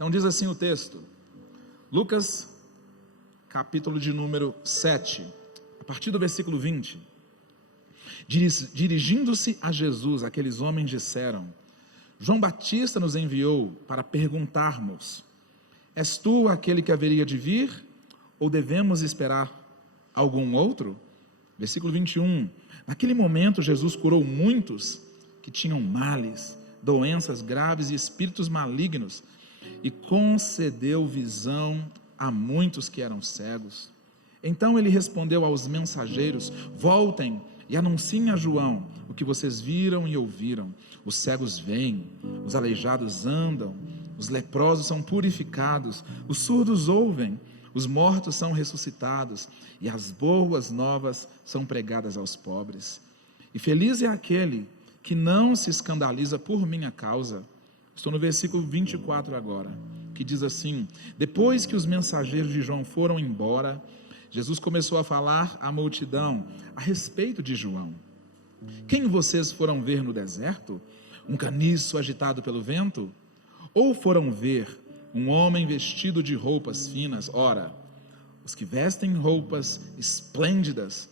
Então diz assim o texto, Lucas, capítulo de número 7, a partir do versículo 20. Dirigindo-se a Jesus, aqueles homens disseram: João Batista nos enviou para perguntarmos: és tu aquele que haveria de vir, ou devemos esperar algum outro? Versículo 21. Naquele momento Jesus curou muitos que tinham males, doenças graves e espíritos malignos, e concedeu visão a muitos que eram cegos. Então ele respondeu aos mensageiros: voltem e anunciem a João o que vocês viram e ouviram. Os cegos veem, os aleijados andam, os leprosos são purificados, os surdos ouvem, os mortos são ressuscitados, e as boas novas são pregadas aos pobres. E feliz é aquele que não se escandaliza por minha causa. Estou no versículo 24 agora, que diz assim: depois que os mensageiros de João foram embora, Jesus começou a falar à multidão a respeito de João. Quem vocês foram ver no deserto? Um caniço agitado pelo vento? Ou foram ver um homem vestido de roupas finas? Ora, os que vestem roupas esplêndidas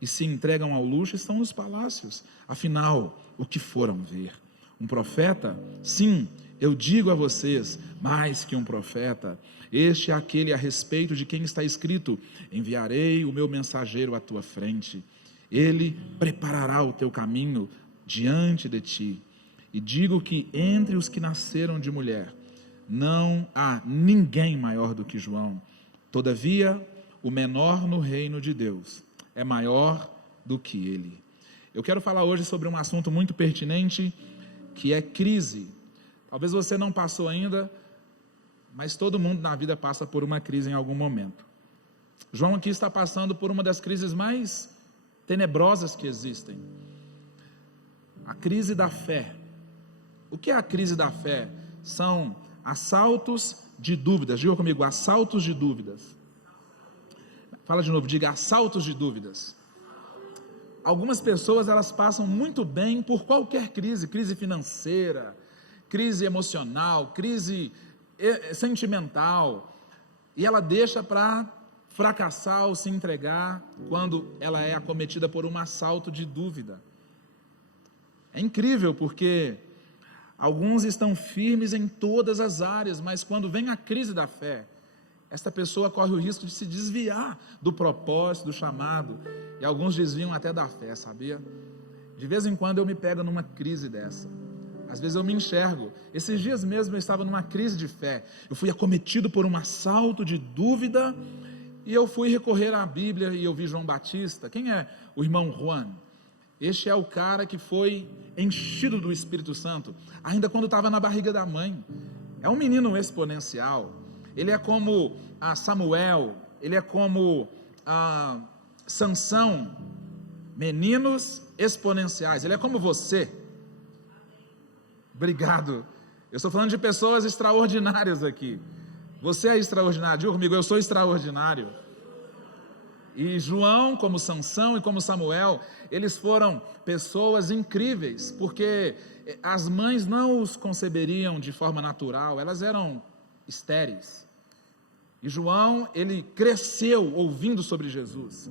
e se entregam ao luxo estão nos palácios. Afinal, o que foram ver? Um profeta? Sim, eu digo a vocês, mais que um profeta. Este é aquele a respeito de quem está escrito: enviarei o meu mensageiro à tua frente. Ele preparará o teu caminho diante de ti. E digo que entre os que nasceram de mulher, não há ninguém maior do que João. Todavia, o menor no reino de Deus é maior do que ele. Eu quero falar hoje sobre um assunto muito pertinente, que é crise. Talvez você não passou ainda, mas todo mundo na vida passa por uma crise em algum momento. João aqui está passando por uma das crises mais tenebrosas que existem. A crise da fé. O que é a crise da fé? São assaltos de dúvidas. Diga comigo, assaltos de dúvidas. Fala de novo, diga assaltos de dúvidas. Algumas pessoas, elas passam muito bem por qualquer crise, crise financeira, crise emocional, crise sentimental, e ela deixa para fracassar ou se entregar quando ela é acometida por um assalto de dúvida. É incrível porque alguns estão firmes em todas as áreas, mas quando vem a crise da fé, esta pessoa corre o risco de se desviar do propósito, do chamado, e alguns desviam até da fé, sabia? De vez em quando eu me pego numa crise dessa, às vezes eu me enxergo. Esses dias mesmo eu estava numa crise de fé, eu fui acometido por um assalto de dúvida, e eu fui recorrer à Bíblia e eu vi João Batista. Quem é o irmão Juan? Este é o cara que foi enchido do Espírito Santo, ainda quando estava na barriga da mãe. É um menino exponencial. Ele é como Samuel, ele é como Sansão, meninos exponenciais. Ele é como você. Obrigado. Eu estou falando de pessoas extraordinárias aqui. Você é extraordinário. Diga comigo, eu sou extraordinário. E João, como Sansão e como Samuel, eles foram pessoas incríveis, porque as mães não os conceberiam de forma natural, elas eram estéreis. E João, ele cresceu ouvindo sobre Jesus.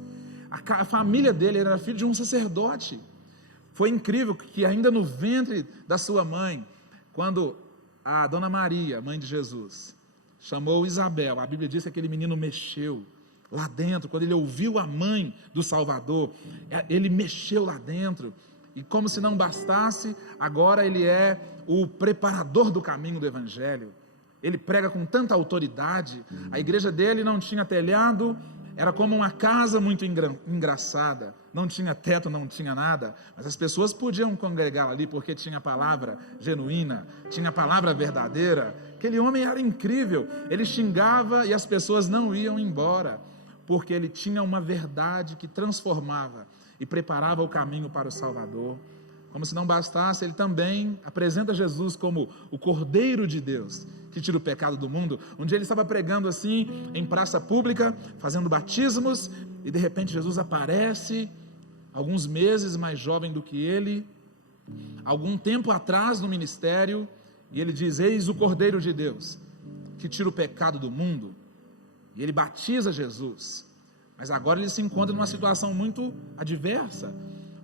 A família dele era filho de um sacerdote. Foi incrível que ainda no ventre da sua mãe, quando a Dona Maria, mãe de Jesus, chamou Isabel, a Bíblia diz que aquele menino mexeu lá dentro. Quando ele ouviu a mãe do Salvador, ele mexeu lá dentro, e como se não bastasse, agora ele é o preparador do caminho do Evangelho. Ele prega com tanta autoridade. A igreja dele não tinha telhado, era como uma casa muito engraçada, não tinha teto, não tinha nada, mas as pessoas podiam congregar ali, porque tinha a palavra genuína, tinha a palavra verdadeira. Aquele homem era incrível, ele xingava e as pessoas não iam embora, porque ele tinha uma verdade que transformava e preparava o caminho para o Salvador. Como se não bastasse, ele também apresenta Jesus como o Cordeiro de Deus, que tira o pecado do mundo. Um dia ele estava pregando assim, em praça pública, fazendo batismos, e de repente Jesus aparece, alguns meses mais jovem do que ele, algum tempo atrás no ministério, e ele diz: eis o Cordeiro de Deus, que tira o pecado do mundo, e ele batiza Jesus, mas agora ele se encontra numa situação muito adversa,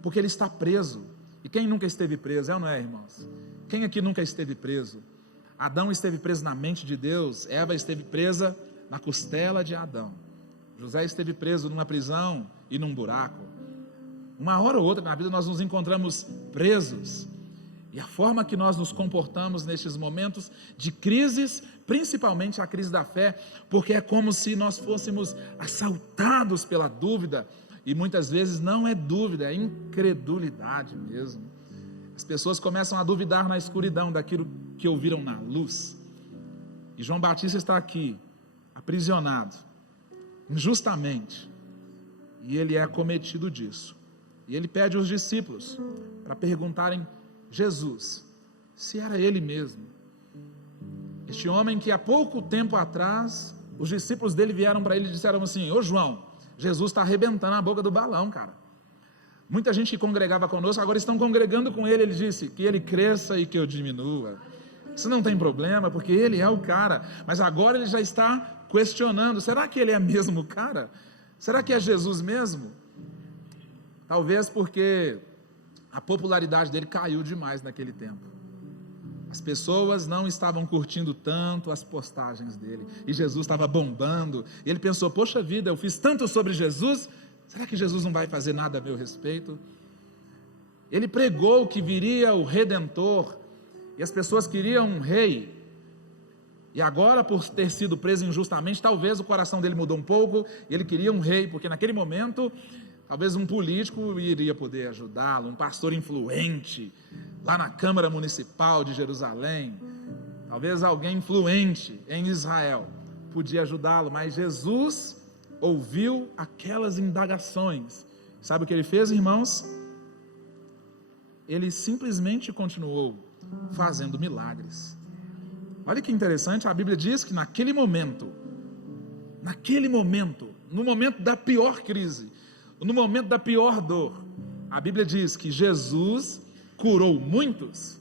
porque ele está preso. E quem nunca esteve preso, é ou não é, irmãos? Quem aqui nunca esteve preso? Adão esteve preso na mente de Deus, Eva esteve presa na costela de Adão, José esteve preso numa prisão e num buraco. Uma hora ou outra na vida nós nos encontramos presos, e a forma que nós nos comportamos nestes momentos de crises, principalmente a crise da fé, porque é como se nós fôssemos assaltados pela dúvida, e muitas vezes não é dúvida, é incredulidade mesmo. As pessoas começam a duvidar na escuridão daquilo que ouviram na luz, e João Batista está aqui, aprisionado, injustamente, e ele é acometido disso, e ele pede aos discípulos para perguntarem Jesus se era ele mesmo, este homem que há pouco tempo atrás os discípulos dele vieram para ele e disseram assim: ô João, Jesus está arrebentando a boca do balão, cara. Muita gente que congregava conosco agora estão congregando com ele. Ele disse que ele cresça e que eu diminua. Isso não tem problema, porque ele é o cara, mas agora ele já está questionando: será que ele é mesmo o cara? Será que é Jesus mesmo? Talvez porque a popularidade dele caiu demais naquele tempo. As pessoas não estavam curtindo tanto as postagens dele, e Jesus estava bombando, e ele pensou: poxa vida, eu fiz tanto sobre Jesus, será que Jesus não vai fazer nada a meu respeito? Ele pregou que viria o Redentor, e as pessoas queriam um rei, e agora, por ter sido preso injustamente, talvez o coração dele mudou um pouco, e ele queria um rei, porque naquele momento talvez um político iria poder ajudá-lo, um pastor influente, lá na Câmara Municipal de Jerusalém, talvez alguém influente em Israel, podia ajudá-lo, mas Jesus ouviu aquelas indagações, sabe o que ele fez, irmãos? Ele simplesmente continuou fazendo milagres. Olha que interessante, a Bíblia diz que naquele momento, no momento da pior crise, no momento da pior dor, a Bíblia diz que Jesus curou muitos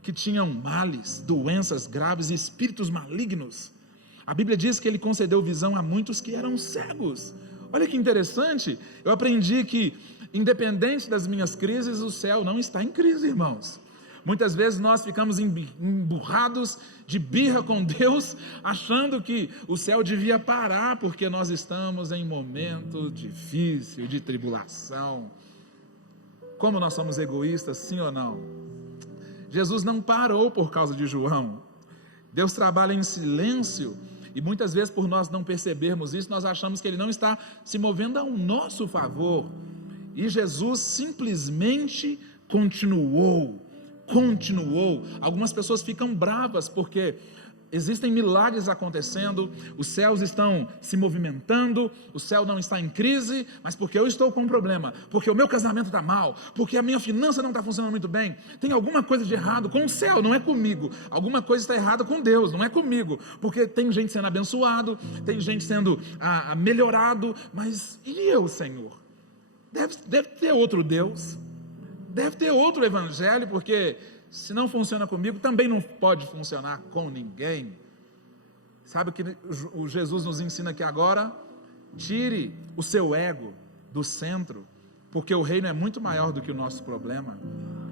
que tinham males, doenças graves e espíritos malignos. A Bíblia diz que ele concedeu visão a muitos que eram cegos. Olha que interessante, eu aprendi que independente das minhas crises, o céu não está em crise, irmãos. Muitas vezes nós ficamos emburrados de birra com Deus, achando que o céu devia parar, porque nós estamos em momento difícil, de tribulação. Como nós somos egoístas, sim ou não? Jesus não parou por causa de João. Deus trabalha em silêncio, e muitas vezes por nós não percebermos isso, nós achamos que Ele não está se movendo ao nosso favor, e Jesus simplesmente continuou. Algumas pessoas ficam bravas porque existem milagres acontecendo, os céus estão se movimentando, o céu não está em crise, mas porque eu estou com um problema, porque o meu casamento está mal, porque a minha finança não está funcionando muito bem, tem alguma coisa de errado com o céu, não é comigo, alguma coisa está errada com Deus, não é comigo, porque tem gente sendo abençoado, tem gente sendo melhorado, mas e eu, Senhor? Deve ter outro Deus, deve ter outro evangelho, porque se não funciona comigo, também não pode funcionar com ninguém. Sabe o que o Jesus nos ensina aqui agora? Tire o seu ego do centro, porque o reino é muito maior do que o nosso problema,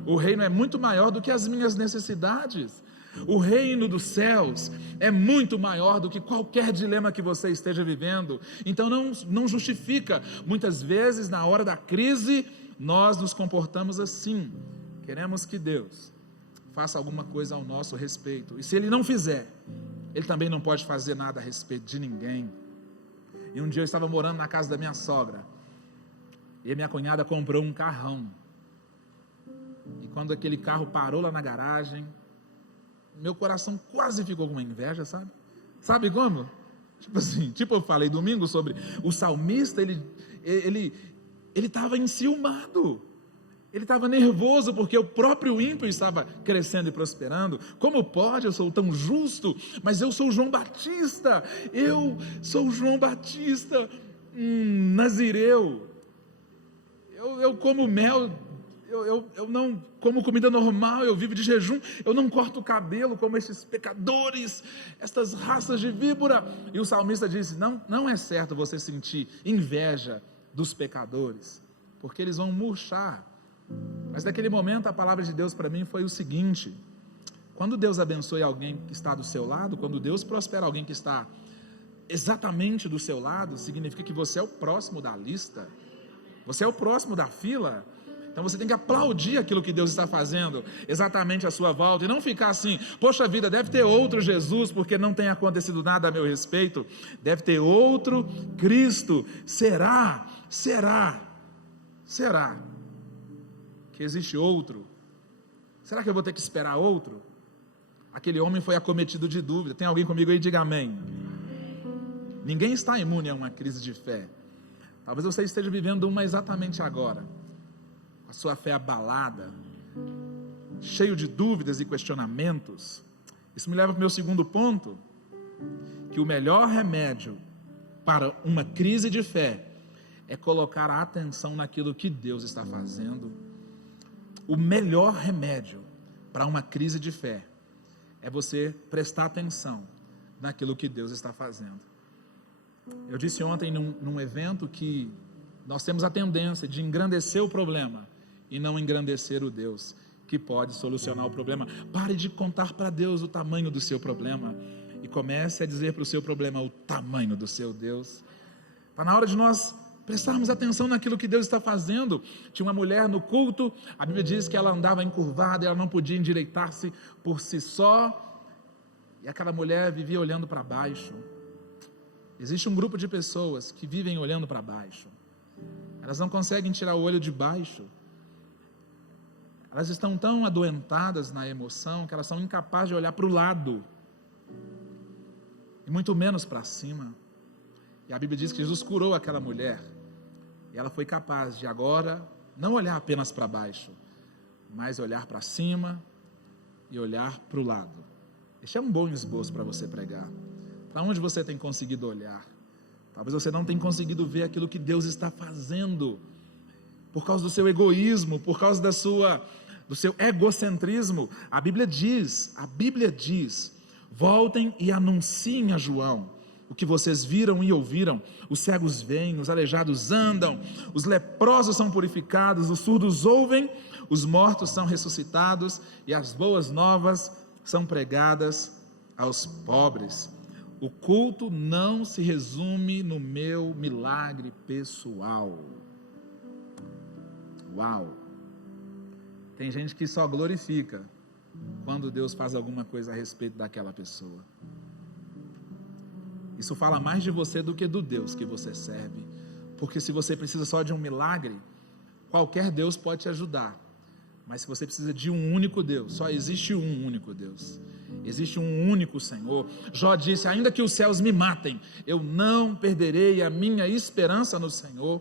o reino é muito maior do que as minhas necessidades, o reino dos céus é muito maior do que qualquer dilema que você esteja vivendo. Então não justifica, muitas vezes na hora da crise, nós nos comportamos assim, queremos que Deus faça alguma coisa ao nosso respeito, e se Ele não fizer, Ele também não pode fazer nada a respeito de ninguém. E um dia eu estava morando na casa da minha sogra, e a minha cunhada comprou um carrão, e quando aquele carro parou lá na garagem, meu coração quase ficou com uma inveja, sabe como? Tipo eu falei domingo sobre o salmista, ele estava enciumado, ele estava nervoso, porque o próprio ímpio estava crescendo e prosperando. Como pode? Eu sou tão justo, mas eu sou João Batista, nazireu, eu como mel eu não como comida normal, eu vivo de jejum, eu não corto o cabelo como esses pecadores, estas raças de víbora. E o salmista disse: não é certo você sentir inveja dos pecadores, porque eles vão murchar. Mas naquele momento a palavra de Deus para mim foi o seguinte: quando Deus abençoe alguém que está do seu lado, quando Deus prospera alguém que está exatamente do seu lado, significa que você é o próximo da lista, você é o próximo da fila. Então você tem que aplaudir aquilo que Deus está fazendo exatamente à sua volta, e não ficar assim: poxa vida, deve ter outro Jesus, porque não tem acontecido nada a meu respeito, deve ter outro Cristo. Será que existe outro? Será que eu vou ter que esperar outro? Aquele homem foi acometido de dúvida. Tem alguém comigo aí? Diga amém. Ninguém está imune a uma crise de fé. Talvez você esteja vivendo uma exatamente agora, com a sua fé abalada, cheio de dúvidas e questionamentos. Isso me leva para o meu segundo ponto, que o melhor remédio para uma crise de fé é colocar a atenção naquilo que Deus está fazendo. O melhor remédio para uma crise de fé é você prestar atenção naquilo que Deus está fazendo. Eu disse ontem num evento que nós temos a tendência de engrandecer o problema e não engrandecer o Deus que pode solucionar o problema. Pare de contar para Deus o tamanho do seu problema e comece a dizer para o seu problema o tamanho do seu Deus. Está na hora de nós prestarmos atenção naquilo que Deus está fazendo. Tinha uma mulher no culto, a Bíblia diz que ela andava encurvada, ela não podia endireitar-se por si só, e aquela mulher vivia olhando para baixo. Existe um grupo de pessoas que vivem olhando para baixo, elas não conseguem tirar o olho de baixo, elas estão tão adoentadas na emoção que elas são incapazes de olhar para o lado, e muito menos para cima. E a Bíblia diz que Jesus curou aquela mulher, e ela foi capaz de agora não olhar apenas para baixo, mas olhar para cima e olhar para o lado. Este é um bom esboço para você pregar. Para onde você tem conseguido olhar? Talvez você não tenha conseguido ver aquilo que Deus está fazendo, por causa do seu egoísmo, por causa do seu egocentrismo. A Bíblia diz, voltem e anunciem a João o que vocês viram e ouviram: os cegos veem, os aleijados andam, os leprosos são purificados, os surdos ouvem, os mortos são ressuscitados, e as boas novas são pregadas aos pobres. O culto não se resume no meu milagre pessoal. Uau! Tem gente que só glorifica quando Deus faz alguma coisa a respeito daquela pessoa. Isso fala mais de você do que do Deus que você serve, porque se você precisa só de um milagre, qualquer Deus pode te ajudar, mas se você precisa de um único Deus, só existe um único Deus, existe um único Senhor. Jó disse: ainda que os céus me matem, eu não perderei a minha esperança no Senhor,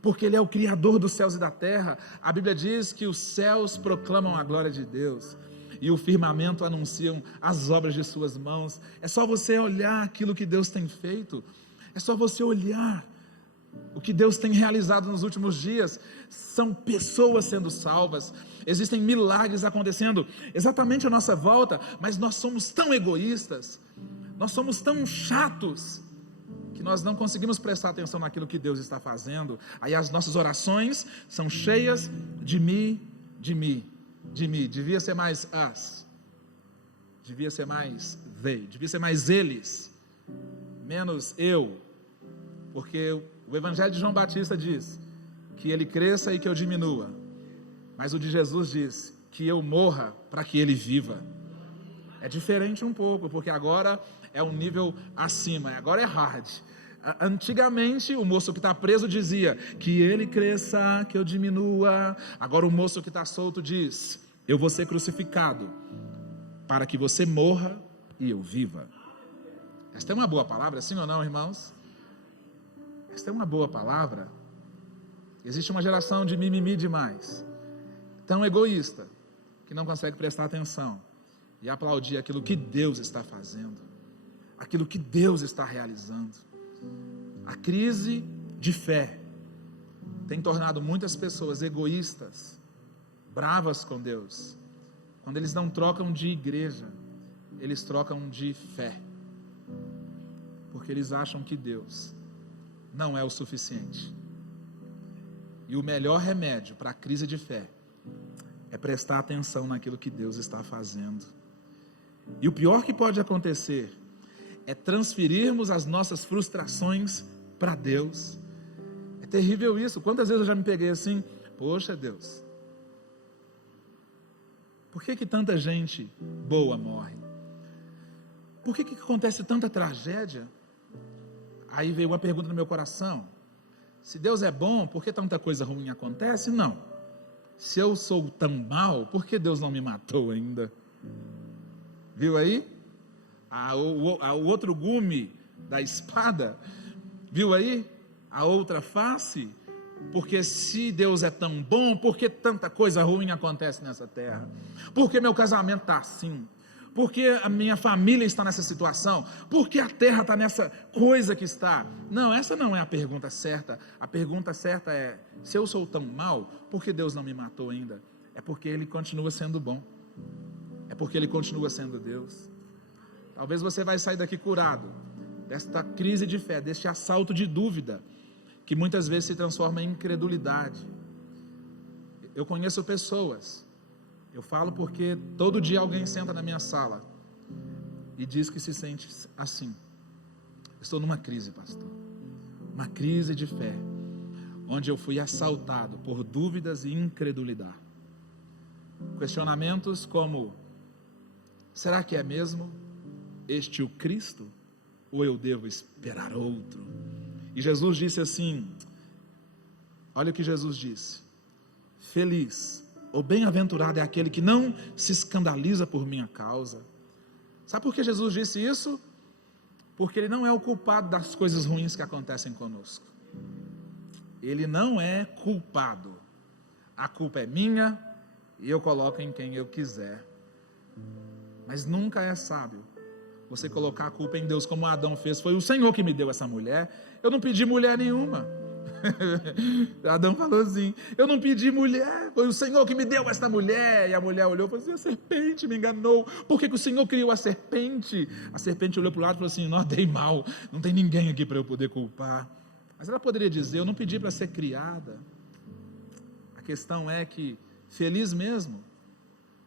porque Ele é o Criador dos céus e da terra. A Bíblia diz que os céus proclamam a glória de Deus, e o firmamento anunciam as obras de suas mãos. É só você olhar aquilo que Deus tem feito, é só você olhar o que Deus tem realizado nos últimos dias. São pessoas sendo salvas, existem milagres acontecendo exatamente à nossa volta, mas nós somos tão egoístas, nós somos tão chatos, que nós não conseguimos prestar atenção naquilo que Deus está fazendo. Aí as nossas orações são cheias de mim. Devia ser mais us, devia ser mais they, devia ser mais eles, menos eu, porque o Evangelho de João Batista diz que ele cresça e que eu diminua, mas o de Jesus diz que eu morra para que ele viva. É diferente um pouco, porque agora é um nível acima, agora é hard. Antigamente o moço que está preso dizia que ele cresça, que eu diminua. Agora o moço que está solto diz: eu vou ser crucificado para que você morra e eu viva. Esta é uma boa palavra, sim ou não, irmãos? Esta é uma boa palavra. Existe uma geração de mimimi demais, tão egoísta, que não consegue prestar atenção e aplaudir aquilo que Deus está fazendo, aquilo que Deus está realizando. A crise de fé tem tornado muitas pessoas egoístas bravas com Deus, quando eles não trocam de igreja, eles trocam de fé, porque eles acham que Deus não é o suficiente. E o melhor remédio para a crise de fé é prestar atenção naquilo que Deus está fazendo. E o pior que pode acontecer é transferirmos as nossas frustrações para Deus. É terrível isso. Quantas vezes eu já me peguei assim: poxa Deus, por que tanta gente boa morre? Por que acontece tanta tragédia? Aí veio uma pergunta no meu coração: se Deus é bom, por que tanta coisa ruim acontece? Não. Se eu sou tão mal, por que Deus não me matou ainda? Viu aí? O outro gume da espada. Viu aí? A outra face. Porque se Deus é tão bom, por que tanta coisa ruim acontece nessa terra? Por que meu casamento está assim? Por que a minha família está nessa situação? Por que a terra está nessa coisa que está? Não, essa não é a pergunta certa. A pergunta certa é: se eu sou tão mal, por que Deus não me matou ainda? É porque Ele continua sendo bom. É porque Ele continua sendo Deus. Talvez você vai sair daqui curado desta crise de fé, deste assalto de dúvida, que muitas vezes se transforma em incredulidade. Eu conheço pessoas, eu falo porque todo dia alguém senta na minha sala e diz que se sente assim: estou numa crise, pastor, uma crise de fé, onde eu fui assaltado por dúvidas e incredulidade. Questionamentos como: será que é mesmo este o Cristo? Ou eu devo esperar outro? E Jesus disse assim, olha o que Jesus disse: feliz ou bem-aventurado é aquele que não se escandaliza por minha causa. Sabe por que Jesus disse isso? Porque Ele não é o culpado das coisas ruins que acontecem conosco. Ele não é culpado. A culpa é minha e eu coloco em quem eu quiser. Mas nunca é sábio você colocar a culpa em Deus, como Adão fez. Foi o Senhor que me deu essa mulher, eu não pedi mulher nenhuma. Adão falou assim: eu não pedi mulher, foi o Senhor que me deu essa mulher. E a mulher olhou e falou assim: a serpente me enganou. Por que o Senhor criou a serpente? A serpente olhou para o lado e falou assim: não, dei mal, não tem ninguém aqui para eu poder culpar. Mas ela poderia dizer: eu não pedi para ser criada. A questão é que feliz mesmo,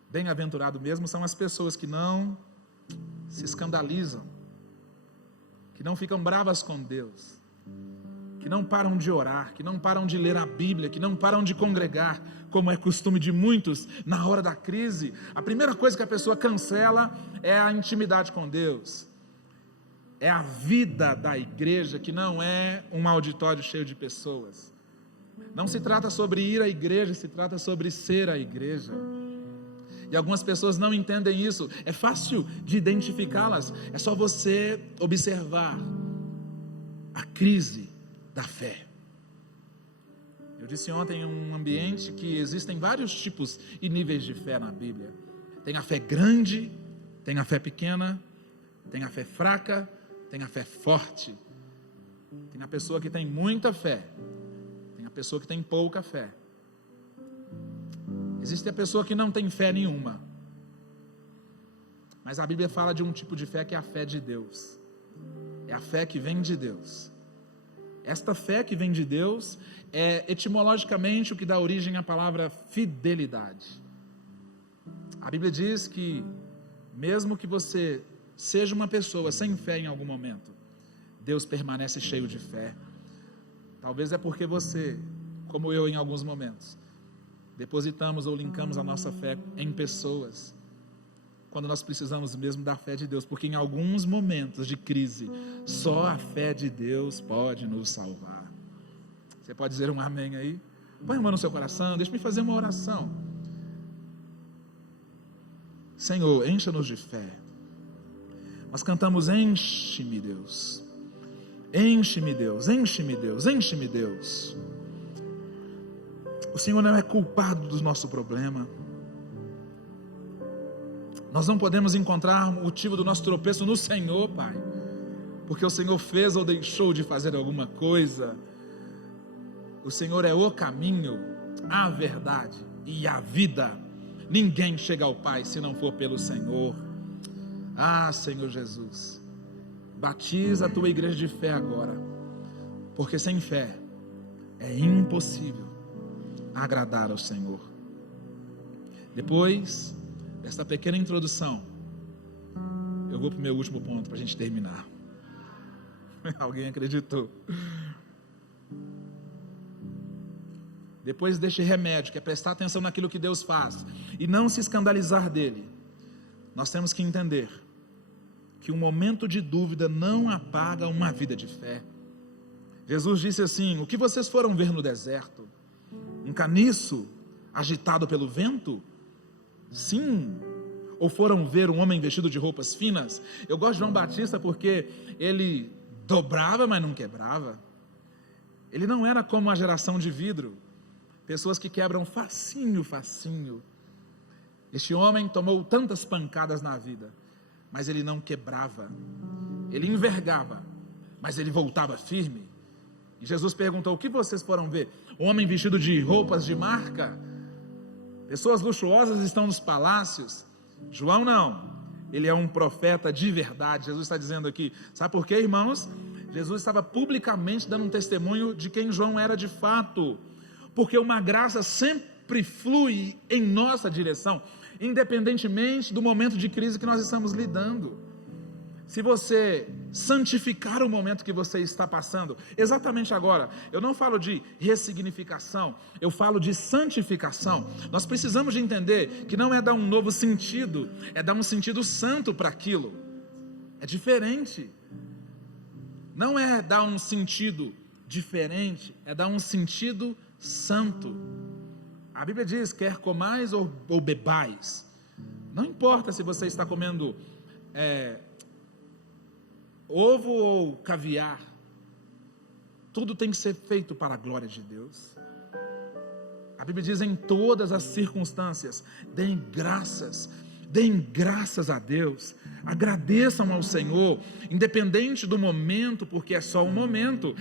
bem-aventurado mesmo, são as pessoas que não se escandalizam, que não ficam bravas com Deus, que não param de orar, que não param de ler a Bíblia, que não param de congregar, como é costume de muitos na hora da crise. A primeira coisa que a pessoa cancela é a intimidade com Deus, é a vida da igreja, que não é um auditório cheio de pessoas. Não se trata sobre ir à igreja, se trata sobre ser a igreja. E algumas pessoas não entendem isso. É fácil de identificá-las, é só você observar a crise da fé. Eu disse ontem em um ambiente que existem vários tipos e níveis de fé na Bíblia. Tem a fé grande, tem a fé pequena, tem a fé fraca, tem a fé forte. Tem a pessoa que tem muita fé, tem a pessoa que tem pouca fé. Existe a pessoa que não tem fé nenhuma, mas a Bíblia fala de um tipo de fé que é a fé de Deus. É a fé que vem de Deus. Esta fé que vem de Deus é etimologicamente o que dá origem à palavra fidelidade. A Bíblia diz que mesmo que você seja uma pessoa sem fé em algum momento, Deus permanece cheio de fé. Talvez é porque você, como eu em alguns momentos, depositamos ou linkamos a nossa fé em pessoas, quando nós precisamos mesmo da fé de Deus, porque em alguns momentos de crise, só a fé de Deus pode nos salvar. Você pode dizer um amém aí? Põe a mão no seu coração, deixa-me fazer uma oração. Senhor, encha-nos de fé. Nós cantamos: enche-me Deus, enche-me Deus, enche-me Deus, enche-me Deus. O Senhor não é culpado do nosso problema. Nós não podemos encontrar o motivo do nosso tropeço no Senhor, Pai, porque o Senhor fez ou deixou de fazer alguma coisa. O Senhor é o caminho, a verdade e a vida. Ninguém chega ao Pai se não for pelo Senhor. Ah, Senhor Jesus, batiza a tua igreja de fé agora, porque sem fé é impossível agradar ao Senhor. Depois desta pequena introdução, eu vou para o meu último ponto para a gente terminar. Alguém acreditou? Depois deste remédio, que é prestar atenção naquilo que Deus faz e não se escandalizar dele, nós temos que entender que um momento de dúvida não apaga uma vida de fé. Jesus disse assim: o que vocês foram ver no deserto? Um caniço agitado pelo vento? Sim. Ou foram ver um homem vestido de roupas finas? Eu gosto de João Batista porque ele dobrava, mas não quebrava. Ele não era como a geração de vidro, pessoas que quebram facinho, facinho. Este homem tomou tantas pancadas na vida, mas ele não quebrava. Ele envergava, mas ele voltava firme. E Jesus perguntou: o que vocês foram ver? Um homem vestido de roupas de marca? Pessoas luxuosas estão nos palácios. João não, ele é um profeta de verdade. Jesus está dizendo aqui, sabe por quê, irmãos? Jesus estava publicamente dando um testemunho de quem João era de fato, porque uma graça sempre flui em nossa direção, independentemente do momento de crise que nós estamos lidando. Se você santificar o momento que você está passando, exatamente agora, eu não falo de ressignificação, eu falo de santificação. Nós precisamos de entender que não é dar um novo sentido, é dar um sentido santo para aquilo. É diferente. Não é dar um sentido diferente, é dar um sentido santo. A Bíblia diz: quer comais ou bebais, não importa se você está comendo ovo ou caviar, tudo tem que ser feito para a glória de Deus. A Bíblia diz: em todas as circunstâncias, deem graças a Deus, agradeçam ao Senhor, independente do momento, porque é só um momento.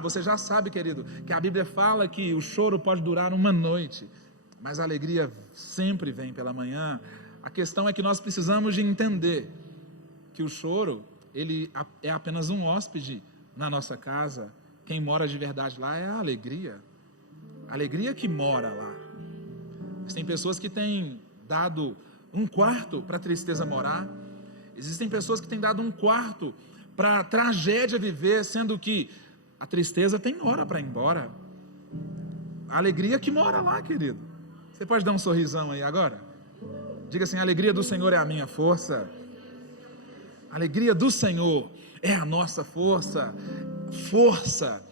Você já sabe, querido, que a Bíblia fala que o choro pode durar uma noite, mas a alegria sempre vem pela manhã. A questão é que nós precisamos de entender que o choro, ele é apenas um hóspede na nossa casa. Quem mora de verdade lá é a alegria que mora lá. Mas tem pessoas que têm dado um quarto para a tristeza morar. Existem pessoas que têm dado um quarto para a tragédia viver, sendo que a tristeza tem hora para ir embora. A alegria que mora lá, querido. Você pode dar um sorrisão aí agora? Diga assim: a alegria do Senhor é a minha força. A alegria do Senhor é a nossa força. Força,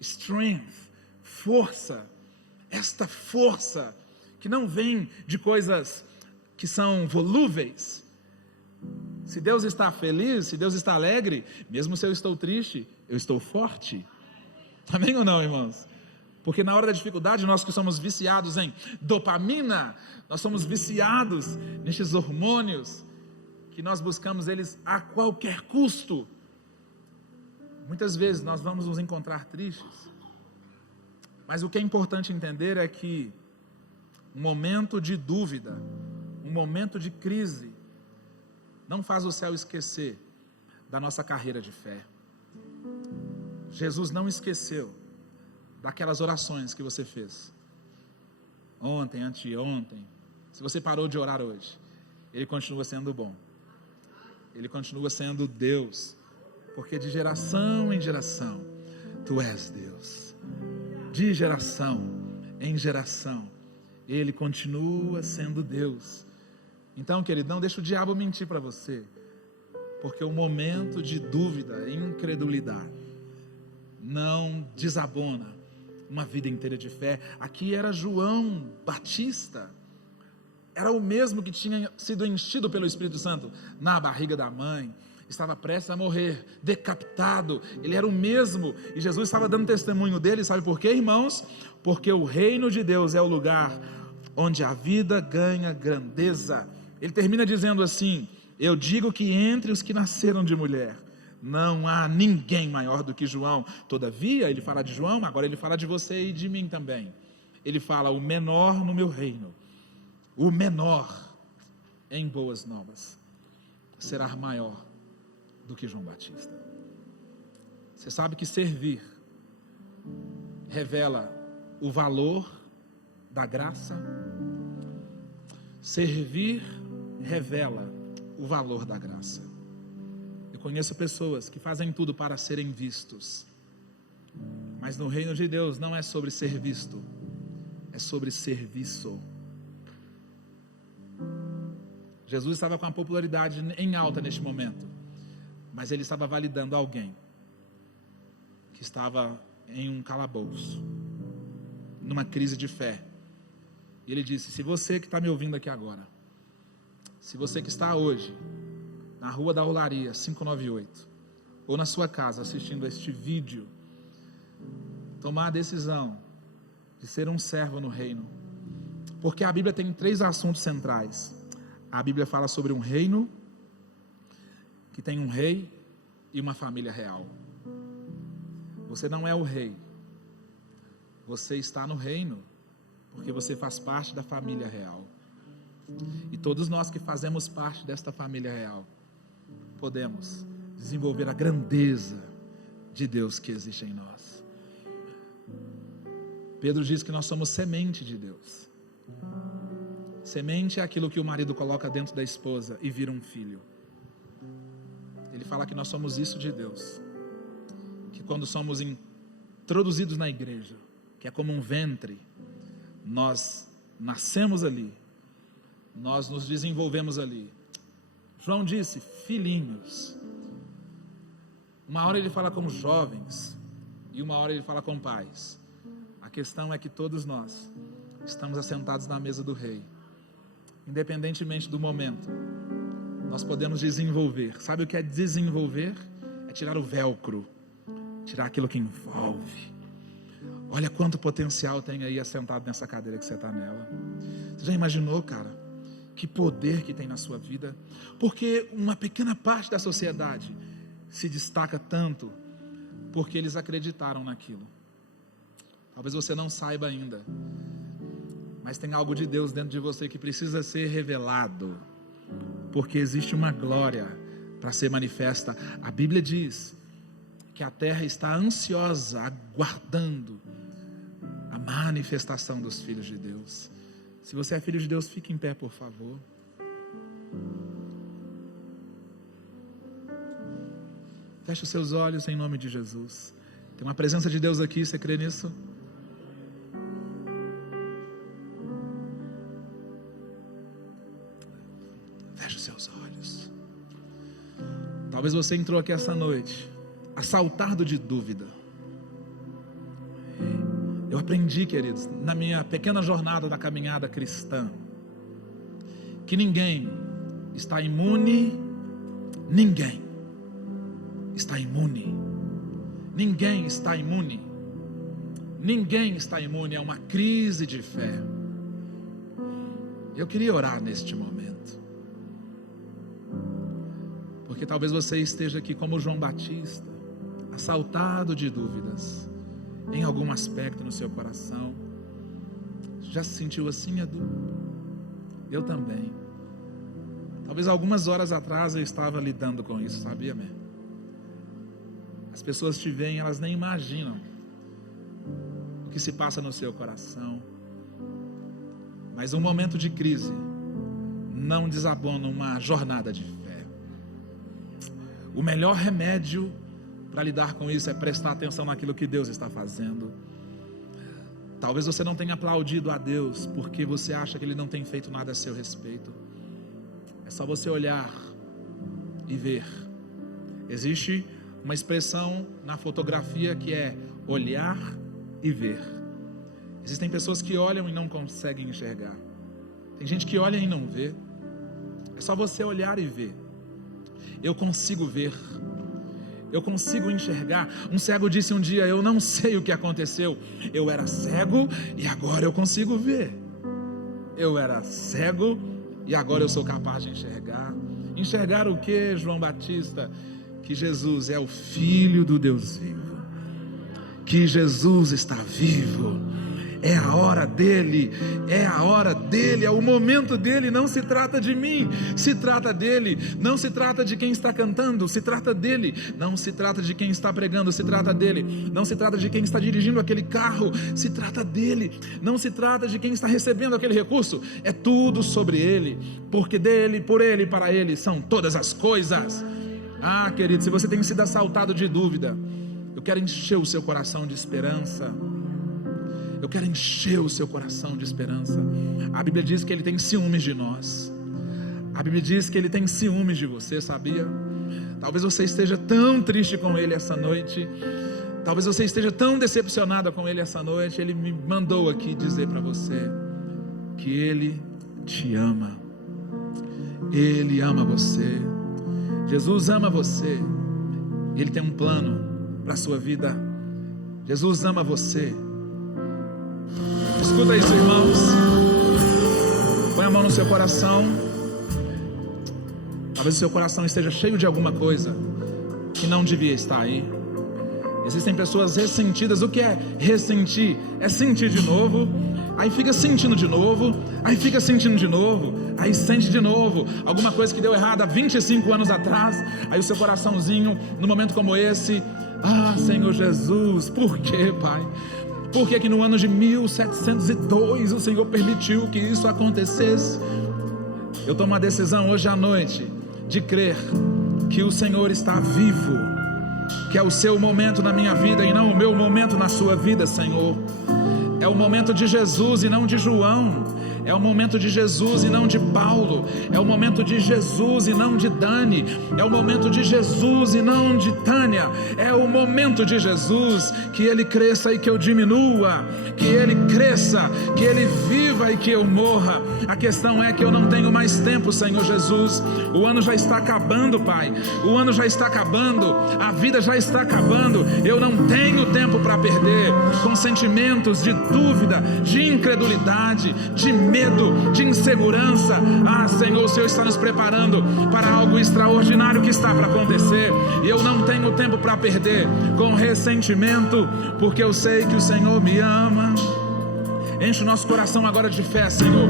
strength, força. Esta força que não vem de coisas que são volúveis. Se Deus está feliz, se Deus está alegre, mesmo se eu estou triste, eu estou forte. Amém ou não, irmãos? Porque na hora da dificuldade, nós que somos viciados em dopamina, nós somos viciados nestes hormônios, que nós buscamos eles a qualquer custo. Muitas vezes nós vamos nos encontrar tristes, mas o que é importante entender é que um momento de dúvida, um momento de crise, não faz o céu esquecer da nossa carreira de fé. Jesus não esqueceu daquelas orações que você fez ontem, anteontem. Se você parou de orar hoje, Ele continua sendo bom. Ele continua sendo Deus, porque de geração em geração, Tu és Deus. De geração em geração, Ele continua sendo Deus. Então, querido, não deixa o diabo mentir para você, porque o momento de dúvida, incredulidade, não desabona uma vida inteira de fé. Aqui era João Batista, era o mesmo que tinha sido enchido pelo Espírito Santo na barriga da mãe, estava prestes a morrer, decapitado. Ele era o mesmo, e Jesus estava dando testemunho dele. Sabe por quê, irmãos? Porque o reino de Deus é o lugar onde a vida ganha grandeza. Ele termina dizendo assim: eu digo que entre os que nasceram de mulher, não há ninguém maior do que João. Todavia, ele fala de João, agora ele fala de você e de mim também. ele fala: o menor no meu reino, o menor em boas novas, será maior do que João Batista. Você sabe que servir revela o valor da graça. Servir revela o valor da graça. Eu conheço pessoas que fazem tudo para serem vistos, mas no reino de Deus não é sobre ser visto, é sobre serviço. Jesus estava com a popularidade em alta neste momento, mas ele estava validando alguém que estava em um calabouço, numa crise de fé. E ele disse: se você que está me ouvindo aqui agora, se você que está hoje na Rua da Olaria 598, ou na sua casa assistindo este vídeo, tomar a decisão de ser um servo no reino, porque a Bíblia tem 3 assuntos centrais. A Bíblia fala sobre um reino que tem um rei e uma família real. Você não é o rei, você está no reino porque você faz parte da família real. E todos nós que fazemos parte desta família real podemos desenvolver a grandeza de Deus que existe em nós. Pedro diz que nós somos semente de Deus. Semente é aquilo que o marido coloca dentro da esposa e vira um filho. Ele fala que nós somos isso de Deus, que quando somos introduzidos na igreja, que é como um ventre, nós nascemos ali, nós nos desenvolvemos ali. João disse: filhinhos. Uma hora ele fala como jovens e uma hora ele fala com pais. A questão é que todos nós estamos assentados na mesa do rei. Independentemente do momento, nós podemos desenvolver. Sabe o que é desenvolver? É tirar o velcro, tirar aquilo que envolve. Olha quanto potencial tem aí assentado nessa cadeira que você está nela. Você já imaginou, cara, que poder que tem na sua vida? Porque uma pequena parte da sociedade se destaca tanto porque eles acreditaram naquilo. Talvez você não saiba ainda, mas tem algo de Deus dentro de você que precisa ser revelado, porque existe uma glória para ser manifesta. A Bíblia diz que a terra está ansiosa, aguardando a manifestação dos filhos de Deus. Se você é filho de Deus, fique em pé, por favor. Feche os seus olhos em nome de Jesus. Tem uma presença de Deus aqui, você crê nisso? Feche os seus olhos. Talvez você entrou aqui essa noite assaltado de dúvida. Eu aprendi, queridos, na minha pequena jornada da caminhada cristã, que ninguém está imune, ninguém está imune, ninguém está imune, ninguém está imune a uma crise de fé. Eu queria orar neste momento, porque talvez você esteja aqui como João Batista, assaltado de dúvidas, em algum aspecto no seu coração. Já se sentiu assim, Edu? Eu também. Talvez algumas horas atrás eu estava lidando com isso, sabia, meu? As pessoas te veem, elas nem imaginam o que se passa no seu coração. Mas um momento de crise não desabona uma jornada de fé. O melhor remédio para lidar com isso é prestar atenção naquilo que Deus está fazendo. Talvez você não tenha aplaudido a Deus porque você acha que Ele não tem feito nada a seu respeito. É só você olhar e ver. Existe uma expressão na fotografia que é olhar e ver. Existem pessoas que olham e não conseguem enxergar. Tem gente que olha e não vê. É só você olhar e ver. Eu consigo ver. Eu consigo enxergar. Um cego disse um dia: eu não sei o que aconteceu. Eu era cego e agora eu consigo ver. Eu era cego e agora eu sou capaz de enxergar. Enxergar o que, João Batista? Que Jesus é o Filho do Deus vivo. Que Jesus está vivo. É a hora dele, é a hora dele, é o momento dele. Não se trata de mim, se trata dele. Não se trata de quem está cantando, se trata dele. Não se trata de quem está pregando, se trata dele. Não se trata de quem está dirigindo aquele carro, se trata dele. Não se trata de quem está recebendo aquele recurso, é tudo sobre ele, porque dele, por ele e para ele são todas as coisas. Ah, querido, se você tem sido assaltado de dúvida, eu quero encher o seu coração de esperança. Eu quero encher o seu coração de esperança. A Bíblia diz que Ele tem ciúmes de nós. A Bíblia diz que Ele tem ciúmes de você, sabia? Talvez você esteja tão triste com Ele essa noite. Talvez você esteja tão decepcionada com Ele essa noite. Ele me mandou aqui dizer para você que Ele te ama. Ele ama você. Jesus ama você. Ele tem um plano para a sua vida. Jesus ama você. Escuta isso, irmãos. Põe a mão no seu coração. Talvez o seu coração esteja cheio de alguma coisa que não devia estar aí. Existem pessoas ressentidas. O que é ressentir? É sentir de novo, aí fica sentindo de novo, aí fica sentindo de novo, aí sente de novo alguma coisa que deu errado há 25 anos atrás. Aí o seu coraçãozinho, num momento como esse, ah, Senhor Jesus, por que, Pai? Por que no ano de 1702 o Senhor permitiu que isso acontecesse? Eu tomo a decisão hoje à noite de crer que o Senhor está vivo, que é o seu momento na minha vida e não o meu momento na sua vida, Senhor. É o momento de Jesus e não de João. É o momento de Jesus e não de Paulo. É o momento de Jesus e não de Dani. É o momento de Jesus e não de Tânia. É o momento de Jesus, que Ele cresça e que eu diminua, que Ele cresça, que Ele viva e que eu morra. A questão é que eu não tenho mais tempo, Senhor Jesus. O ano já está acabando, Pai. O ano já está acabando, a vida já está acabando. Eu não tenho tempo para perder com sentimentos de dúvida, de incredulidade, de medo, de insegurança. Ah, Senhor, o Senhor está nos preparando para algo extraordinário que está para acontecer, e eu não tenho tempo para perder com ressentimento, porque eu sei que o Senhor me ama. Enche o nosso coração agora de fé, Senhor.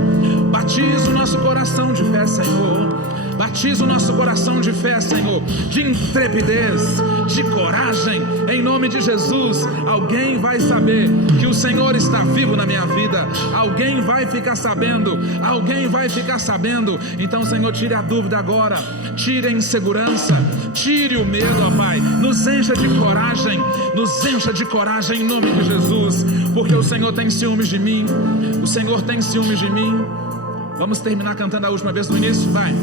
Batiza o nosso coração de fé, Senhor. Batiza o nosso coração de fé, Senhor, de intrepidez, de coragem, em nome de Jesus. Alguém vai saber que o Senhor está vivo na minha vida. Alguém vai ficar sabendo. Alguém vai ficar sabendo. Então, Senhor, tire a dúvida agora. Tire a insegurança. Tire o medo, ó Pai. Nos encha de coragem. Nos encha de coragem em nome de Jesus. Porque o Senhor tem ciúmes de mim. O Senhor tem ciúmes de mim. Vamos terminar cantando a última vez no início? Vai.